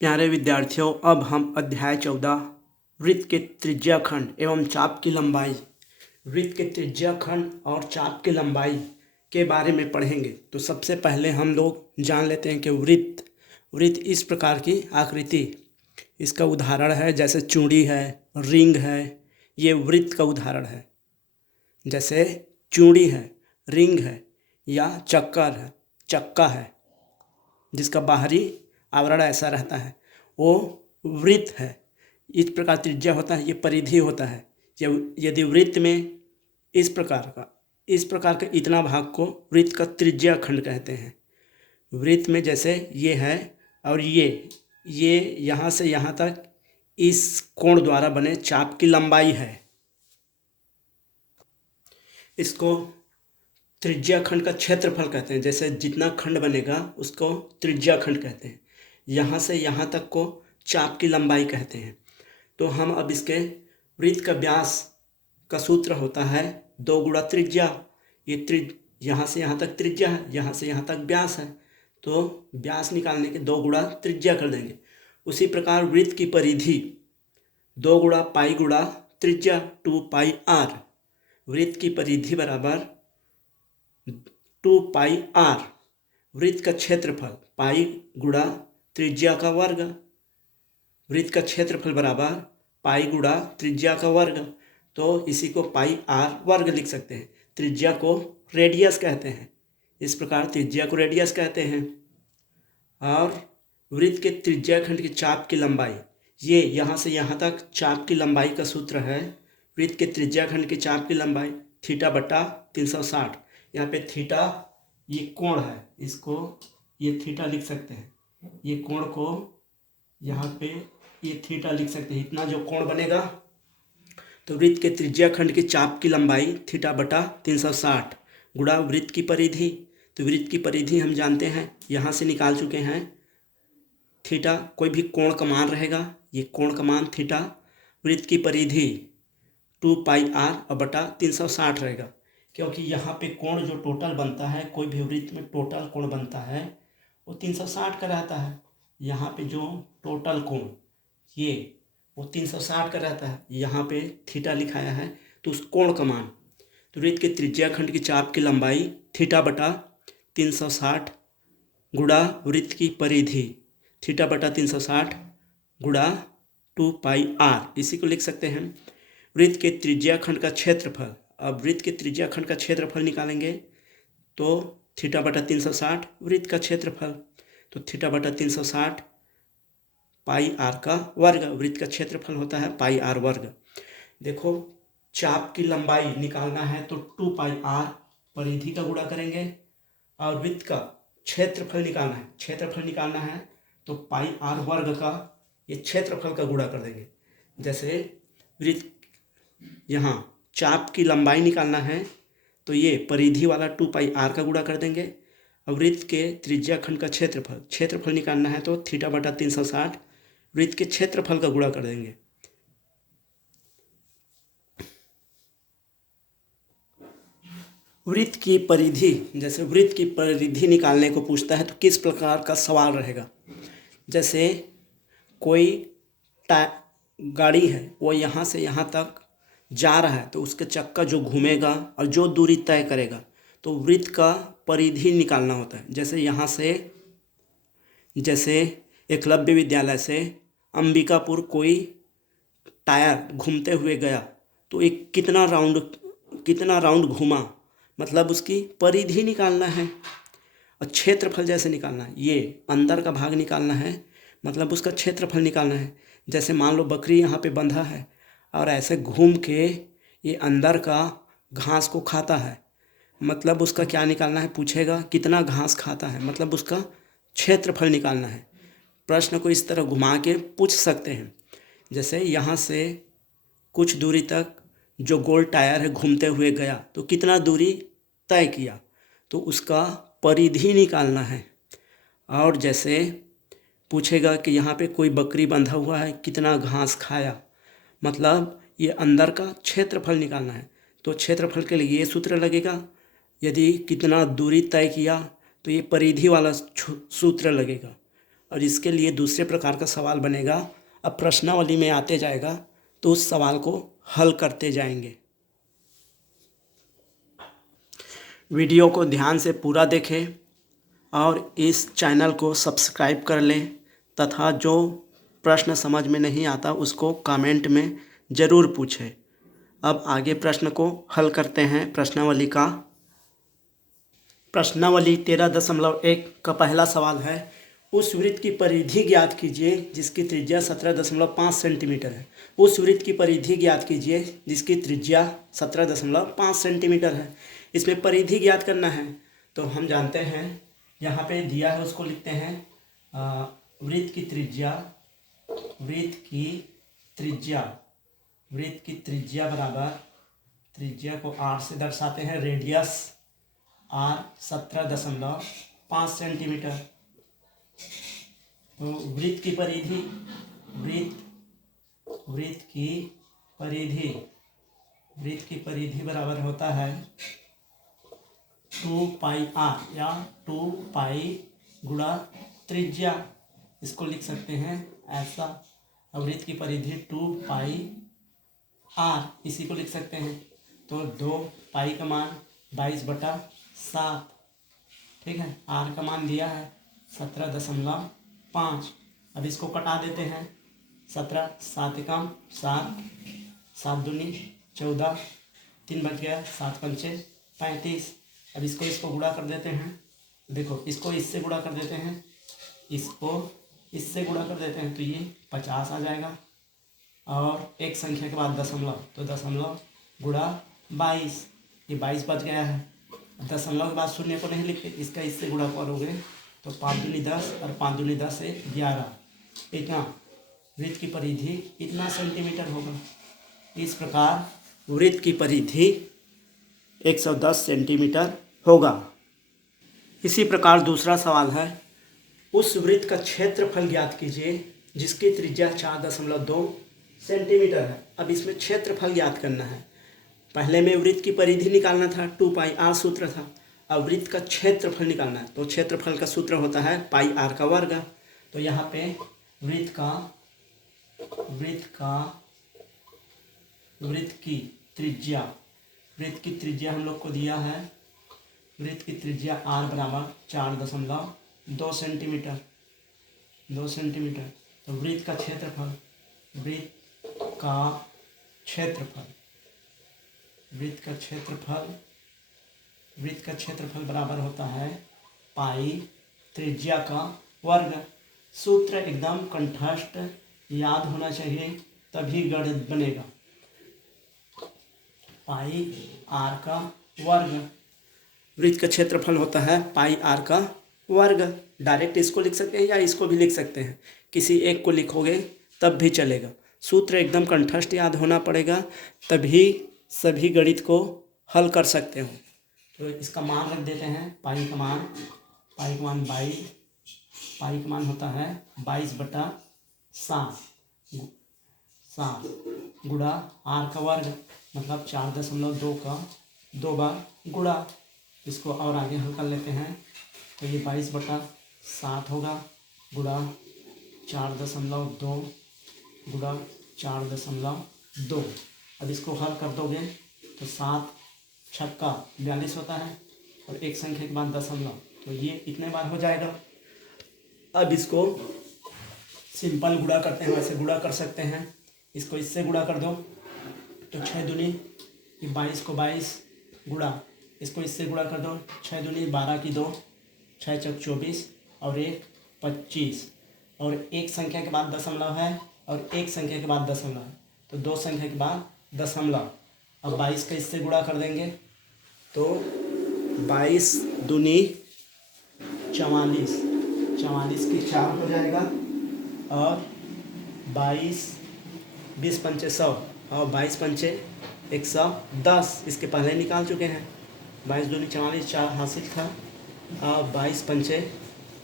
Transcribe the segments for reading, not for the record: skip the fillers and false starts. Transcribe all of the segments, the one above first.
प्यारे विद्यार्थियों, अब हम अध्याय 14 वृत्त के त्रिज्याखंड एवं चाप की लंबाई, वृत्त के त्रिज्याखंड और चाप की लंबाई के बारे में पढ़ेंगे। तो सबसे पहले हम लोग जान लेते हैं कि वृत्त इस प्रकार की आकृति, इसका उदाहरण है जैसे चूड़ी है, रिंग है, ये वृत्त का उदाहरण है। जैसे चूड़ी है, रिंग है या चक्का है जिसका बाहरी आवरण ऐसा रहता है, वो वृत्त है। इस प्रकार त्रिज्या होता है, ये परिधि होता है। यदि वृत्त में इस प्रकार का इतना भाग को वृत्त का त्रिज्याखंड कहते हैं। वृत्त में जैसे ये है और ये यहाँ से यहाँ तक इस कोण द्वारा बने चाप की लंबाई है। इसको त्रिज्याखंड का क्षेत्रफल कहते हैं। जैसे जितना खंड बनेगा उसको त्रिज्याखंड कहते हैं। यहाँ से यहाँ तक को चाप की लंबाई कहते हैं। तो हम अब इसके वृत्त का व्यास का सूत्र होता है 2 गुणा त्रिज्या। यहाँ से यहाँ तक त्रिज्या है, यहाँ से यहाँ तक व्यास है, तो व्यास निकालने के 2 गुणा त्रिज्या कर देंगे। उसी प्रकार वृत्त की परिधि 2 गुणा पाई गुणा त्रिज्या 2 पाई r। वृत्त की परिधि बराबर 2 पाई r। वृत्त का क्षेत्रफल पाई गुणा त्रिज्या का वर्ग। वृत्त का क्षेत्रफल बराबर पाई गुणा त्रिज्या का वर्ग। तो इसी को पाई r वर्ग लिख सकते हैं। त्रिज्या को रेडियस कहते हैं। इस प्रकार त्रिज्या को रेडियस कहते हैं। और वृत्त के त्रिज्याखंड की चाप की लंबाई, ये यहाँ से यहाँ तक चाप की लंबाई का सूत्र है। वृत्त के त्रिज्याखंड की चाप की लंबाई थीटा बटा 360। यहाँ पे थीटा ये कोण है, इसको ये थीटा लिख सकते हैं। ये कोण को यहाँ पे ये थीटा लिख सकते हैं। इतना जो कोण बनेगा, तो वृत्त के त्रिज्याखंड की चाप की लंबाई थीटा बटा 360 गुणा वृत्त की परिधि। तो वृत्त की परिधि हम जानते हैं, यहाँ से निकाल चुके हैं। थीटा कोई भी कोण का मान रहेगा, ये कोण का मान थीटा। वृत्त की परिधि 2 पाई r और बटा 360 रहेगा, क्योंकि यहाँ पे कोण जो टोटल बनता है, कोई भी वृत्त में टोटल कोण बनता है वो 360 का रहता है। यहाँ पे जो टोटल कोण ये वो 360 का रहता है। यहाँ पे थीटा लिखाया है, तो उस कोण का मान, तो वृत्त के त्रिज्याखंड की चाप की लंबाई थीटा बटा 360 गुणा वृत्त की परिधि थीटा बटा 360 गुणा 2 पाई r, इसी को लिख सकते हैं वृत्त के त्रिज्याखंड का क्षेत्रफल। अब वृत्त के त्रिज्याखंड का क्षेत्रफल निकालेंगे तो थीटा बटा 360 वृत्त का क्षेत्रफल, तो थीटा बटा 360 पाई r का वर्ग। वृत्त का क्षेत्रफल होता है पाई r वर्ग। देखो, चाप की लंबाई निकालना है तो 2 पाई r परिधि का गुणा करेंगे, और वृत्त का क्षेत्रफल निकालना है तो पाई r वर्ग का ये क्षेत्रफल का गुणा कर देंगे। जैसे वृत्त यहाँ चाप की लंबाई निकालना है तो ये परिधि वाला 2 पाई r का गुणा कर देंगे, और वृत्त के त्रिज्याखंड का क्षेत्रफल निकालना है तो थीटा बटा 360 वृत्त के क्षेत्रफल का गुणा कर देंगे। वृत्त की परिधि, जैसे वृत्त की परिधि निकालने को पूछता है तो किस प्रकार का सवाल रहेगा। जैसे कोई गाड़ी है, वो यहाँ से यहाँ तक जा रहा है, तो उसका चक्का जो घूमेगा और जो दूरी तय करेगा, तो वृत्त का परिधि निकालना होता है। जैसे एकलव्य विद्यालय से अंबिकापुर कोई टायर घूमते हुए गया, तो एक कितना राउंड घूमा, मतलब उसकी परिधि निकालना है। और क्षेत्रफल जैसे निकालना है, ये अंदर का भाग निकालना है, मतलब उसका क्षेत्रफल निकालना है। जैसे मान लो बकरी यहाँ पे बंधा है और ऐसे घूम के ये अंदर का घास को खाता है, मतलब उसका क्या निकालना है, पूछेगा कितना घास खाता है, मतलब उसका क्षेत्रफल निकालना है। प्रश्न को इस तरह घुमा के पूछ सकते हैं। जैसे यहाँ से कुछ दूरी तक जो गोल टायर है घूमते हुए गया, तो कितना दूरी तय किया, तो उसका परिधि निकालना है। और जैसे पूछेगा कि यहाँ पे कोई बकरी बंधा हुआ है, कितना घास खाया, मतलब ये अंदर का क्षेत्रफल निकालना है। तो क्षेत्रफल के लिए ये सूत्र लगेगा। यदि कितना दूरी तय किया तो ये परिधि वाला सूत्र लगेगा। और इसके लिए दूसरे प्रकार का सवाल बनेगा। अब प्रश्नावली में आते जाएगा तो उस सवाल को हल करते जाएंगे। वीडियो को ध्यान से पूरा देखें और इस चैनल को सब्सक्राइब कर लें तथा जो प्रश्न समझ में नहीं आता उसको कमेंट में ज़रूर पूछें। अब आगे प्रश्न को हल करते हैं। प्रश्नावली 13.1 का पहला सवाल है, उस वृत्त की परिधि ज्ञात कीजिए जिसकी त्रिज्या 17.5 सेंटीमीटर है। उस वृत्त की परिधि ज्ञात कीजिए जिसकी त्रिज्या 17.5 सेंटीमीटर है। इसमें परिधि ज्ञात करना है तो हम जानते हैं, यहाँ पे दिया है उसको लिखते हैं वृत्त की त्रिज्या बराबर, त्रिज्या को r से दर्शाते हैं, रेडियस r 17.5 सेंटीमीटर। तो वृत्त की परिधि बराबर होता है 2 पाई r या 2 पाई गुणा त्रिज्या, इसको लिख सकते हैं ऐसा। वृत्त की परिधि 2 पाई r, इसी को लिख सकते हैं। तो 2 पाई का मान 22/7, ठीक है। r का मान दिया है 17.5। अब इसको कटा देते हैं। 17 7 एकम 7, 7 दूनी 14, 3 बच गया, 7 पंचे 35। अब इसको गुणा कर देते हैं। देखो, इसको इससे गुणा कर देते हैं, इसको इससे गुणा कर देते हैं तो ये 50 आ जाएगा। और एक संख्या के बाद दशमलव, तो दशमलव गुणा 22, ये 22 बच गया है। दशमलव के बाद शून्य को नहीं लिखते, इसका इससे गुणा करोगे तो 5 दूनी 10 और 5 दूनी 10 से 11, इतना वृत्त की परिधि इतना सेंटीमीटर होगा। इस प्रकार वृत्त की परिधि 110 सेंटीमीटर होगा। इसी प्रकार दूसरा सवाल है, उस वृत्त का क्षेत्रफल ज्ञात कीजिए जिसकी त्रिज्या 4.2 सेंटीमीटर है। अब इसमें क्षेत्रफल ज्ञात करना है। पहले में वृत्त की परिधि निकालना था, 2 पाई r सूत्र था। अब वृत्त का क्षेत्रफल निकालना है तो क्षेत्रफल का सूत्र होता है पाई r का वर्ग। तो यहाँ पे वृत्त की त्रिज्या हम लोग को दिया है, वृत्त की त्रिज्या r बराबर 4.2 सेंटीमीटर, 2 सेंटीमीटर। तो वृत्त का क्षेत्रफल बराबर होता है पाई त्रिज्या का वर्ग। सूत्र एकदम कंठस्थ याद होना चाहिए तभी गणित बनेगा। पाई r का वर्ग, वृत्त का क्षेत्रफल होता है पाई r का वर्ग। डायरेक्ट इसको लिख सकते हैं या इसको भी लिख सकते हैं, किसी एक को लिखोगे तब भी चलेगा। सूत्र एकदम कंठस्थ याद होना पड़ेगा तभी सभी गणित को हल कर सकते हो। तो इसका मान रख देते हैं, पाई का मान होता है 22/7 गुणा r का वर्ग, मतलब 4.2 का 2 बार गुणा। इसको और आगे हल कर लेते हैं तो ये 22/7 होगा गुणा 4.2 गुणा 4.2। अब इसको हल कर दोगे तो 7 छक्का 42 होता है और एक संख्या के बाद दशमलव, तो ये इतने बार हो जाएगा। अब इसको सिंपल गुणा करते हैं, वैसे गुणा कर सकते हैं। इसको इससे गुणा कर दो तो 6 दूनी 22 को 22 गुणा, इसको इससे गुणा कर दो 6 दूनी 12 की 2, 6 चौक 24 और 1 25। और एक संख्या के बाद दशमलव है और एक संख्या के बाद दशमलव है, तो 2 संख्या के बाद दशमलव। अब 22 का इससे गुणा कर देंगे तो 22 दूनी 44, 44 की 4 हो जाएगा और 22 20 पंचे 100 और 22 पंचे 110। इसके पहले निकाल चुके हैं। 22 दूनी 44, 4 हासिल था और 22 पंचे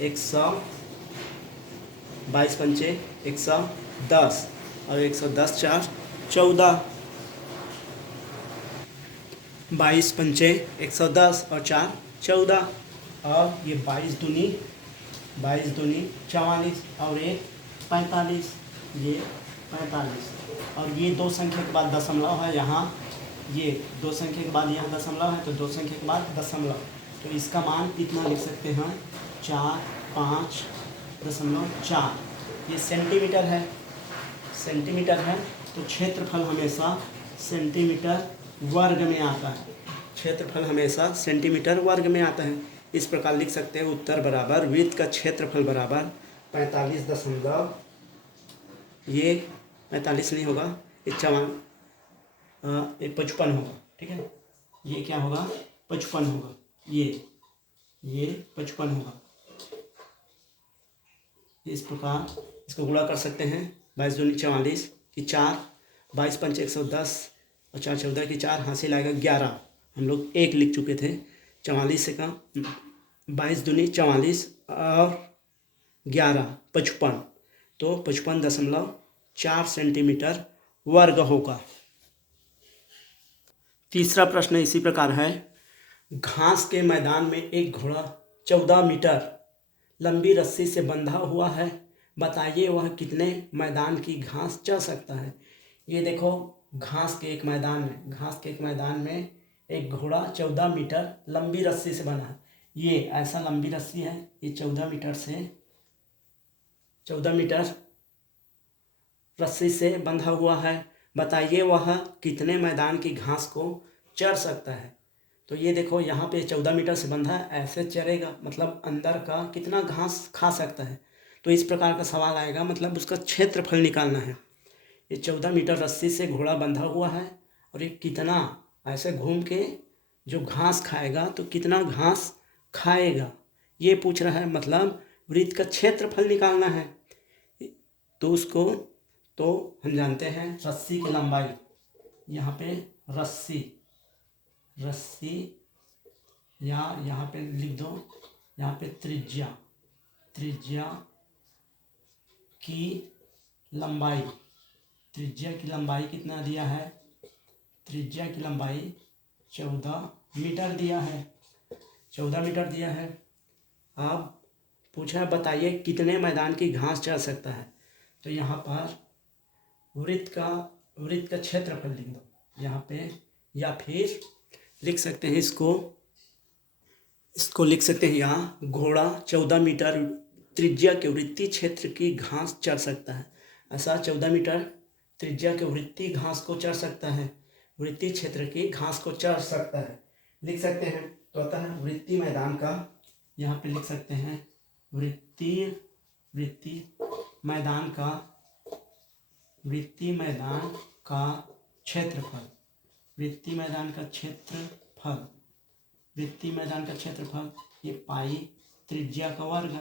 110 और 110 4 14। 22 पंचे 110 और 4 14 और ये 22 दूनी 22 दूनी 44 और एक 45, ये 45 और ये दो संख्या के बाद दशमलव है यहाँ, ये दो संख्या के बाद यहाँ दशमलव है तो दो संख्या के बाद दशमलव, तो इसका मान कितना लिख सकते हैं 4.5.4। ये सेंटीमीटर है, सेंटीमीटर है तो क्षेत्रफल हमेशा सेंटीमीटर वर्ग में आता है, क्षेत्रफल हमेशा सेंटीमीटर वर्ग में आता है। इस प्रकार लिख सकते हैं उत्तर बराबर वृत्त का क्षेत्रफल बराबर 45 दशमलव, ये 45 नहीं होगा, ये 55 होगा, ठीक है। ये क्या होगा 55 होगा, ये 55 होगा। इस प्रकार इसको गुणा कर सकते हैं 22 दूनी 44 की 4, 22 पंच 110 और 4 14 की 4, हासिल आएगा 11। हम लोग 1 लिख चुके थे, 44 से कम 22 दूनी 44 और 11 55, तो 55.4 सेंटीमीटर वर्ग होगा। तीसरा प्रश्न इसी प्रकार है, घास के मैदान में एक घोड़ा 14 मीटर लंबी रस्सी से बंधा हुआ है, बताइए वह कितने मैदान की घास चर सकता है। ये देखो घास के एक मैदान में एक घोड़ा 14 मीटर लंबी रस्सी से बना है, ये ऐसा लंबी रस्सी है, ये 14 मीटर रस्सी से बंधा हुआ है, बताइए वह कितने मैदान की घास को चर सकता है। तो ये देखो यहाँ पे 14 मीटर से बंधा है, ऐसे चरेगा मतलब अंदर का कितना घास खा सकता है। तो इस प्रकार का सवाल आएगा, मतलब उसका क्षेत्रफल निकालना है। ये 14 मीटर रस्सी से घोड़ा बंधा हुआ है और ये कितना ऐसे घूम के जो घास खाएगा तो कितना घास खाएगा, ये पूछ रहा है, मतलब वृत्त का क्षेत्रफल निकालना है। तो उसको तो हम जानते हैं रस्सी की लंबाई, यहाँ पे रस्सी या यहाँ पे लिख दो, यहाँ पे त्रिज्या की लंबाई कितना दिया है, त्रिज्या की लंबाई 14 मीटर दिया है, 14 मीटर दिया है। अब पूछा है बताइए कितने मैदान की घास चर सकता है। तो यहाँ पर वृत्त का क्षेत्रफल लिख दो यहाँ पे, या फिर लिख सकते हैं इसको लिख सकते हैं यहाँ, घोड़ा 14 मीटर त्रिज्या के वृत्तीय क्षेत्र की घास चर सकता है। ऐसा 14 मीटर त्रिज्या के वृत्तीय घास को चर सकता है, वृत्तीय क्षेत्र की घास को चर सकता है, लिख सकते हैं। तो आता है वृत्तीय मैदान का, यहाँ पे लिख सकते हैं वृत्तीय मैदान का क्षेत्रफल, वृत्तीय मैदान का क्षेत्रफल ये पाई त्रिज्या का वर्ग,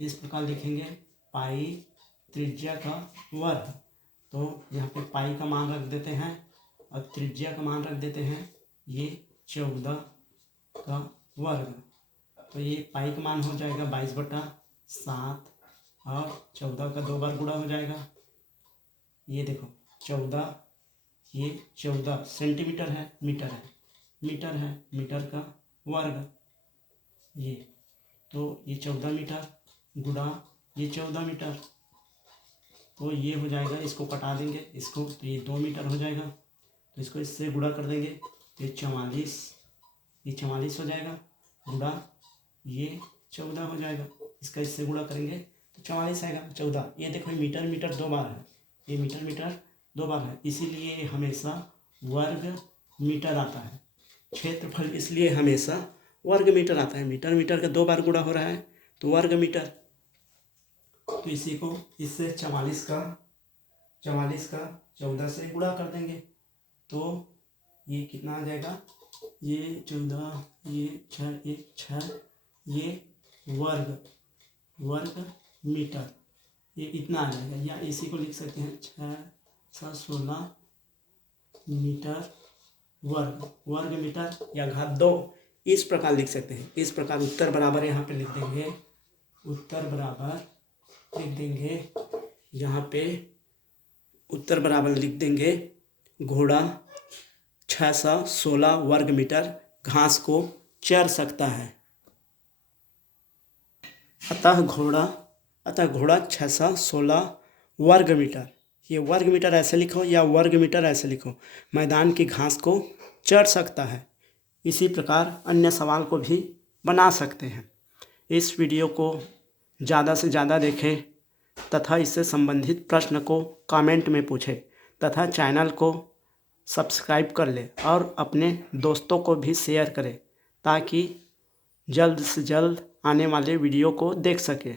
इस प्रकार लिखेंगे पाई त्रिज्या का वर्ग। तो यहाँ पे पाई का मान रख देते हैं और त्रिज्या का मान रख देते हैं ये 14 का वर्ग। तो ये पाई का मान हो जाएगा 22/7 और 14 का 2 बार गुणा हो जाएगा। ये देखो 14, ये 14 सेंटीमीटर है, मीटर है, मीटर का वर्ग ये, तो ये 14 मीटर गुणा ये 14 मीटर, तो ये हो जाएगा, इसको कटा देंगे इसको, तो ये 2 मीटर हो जाएगा, तो इसको इससे गुणा कर देंगे तो ये 44 हो जाएगा, गुणा ये 14 हो जाएगा, इसका इससे गुणा करेंगे तो 44 आएगा, 14। ये देखो मीटर 2 बार है, ये मीटर 2 बार है, इसीलिए हमेशा वर्ग मीटर आता है, क्षेत्रफल इसलिए हमेशा वर्ग मीटर आता है, मीटर का 2 बार गुणा हो रहा है तो वर्ग मीटर। तो इसी को इससे 44 का 14 से गुणा कर देंगे तो ये कितना आ जाएगा, ये 14, ये 6 ये वर्ग मीटर, ये इतना आ जाएगा। या इसी को लिख सकते हैं 616 मीटर वर्ग मीटर या घात 2, इस प्रकार लिख सकते हैं। इस प्रकार उत्तर बराबर यहाँ पे लिख देंगे, यहाँ पे उत्तर बराबर लिख देंगे, घोड़ा 616 वर्ग मीटर घास को चर सकता है। अतः घोड़ा 616 वर्ग मीटर, ये वर्ग मीटर ऐसे लिखो या वर्ग मीटर ऐसे लिखो, मैदान की घास को चढ़ सकता है। इसी प्रकार अन्य सवाल को भी बना सकते हैं। इस वीडियो को ज़्यादा से ज़्यादा देखें तथा इससे संबंधित प्रश्न को कमेंट में पूछें तथा चैनल को सब्सक्राइब कर ले और अपने दोस्तों को भी शेयर करें ताकि जल्द से जल्द आने वाले वीडियो को देख सके।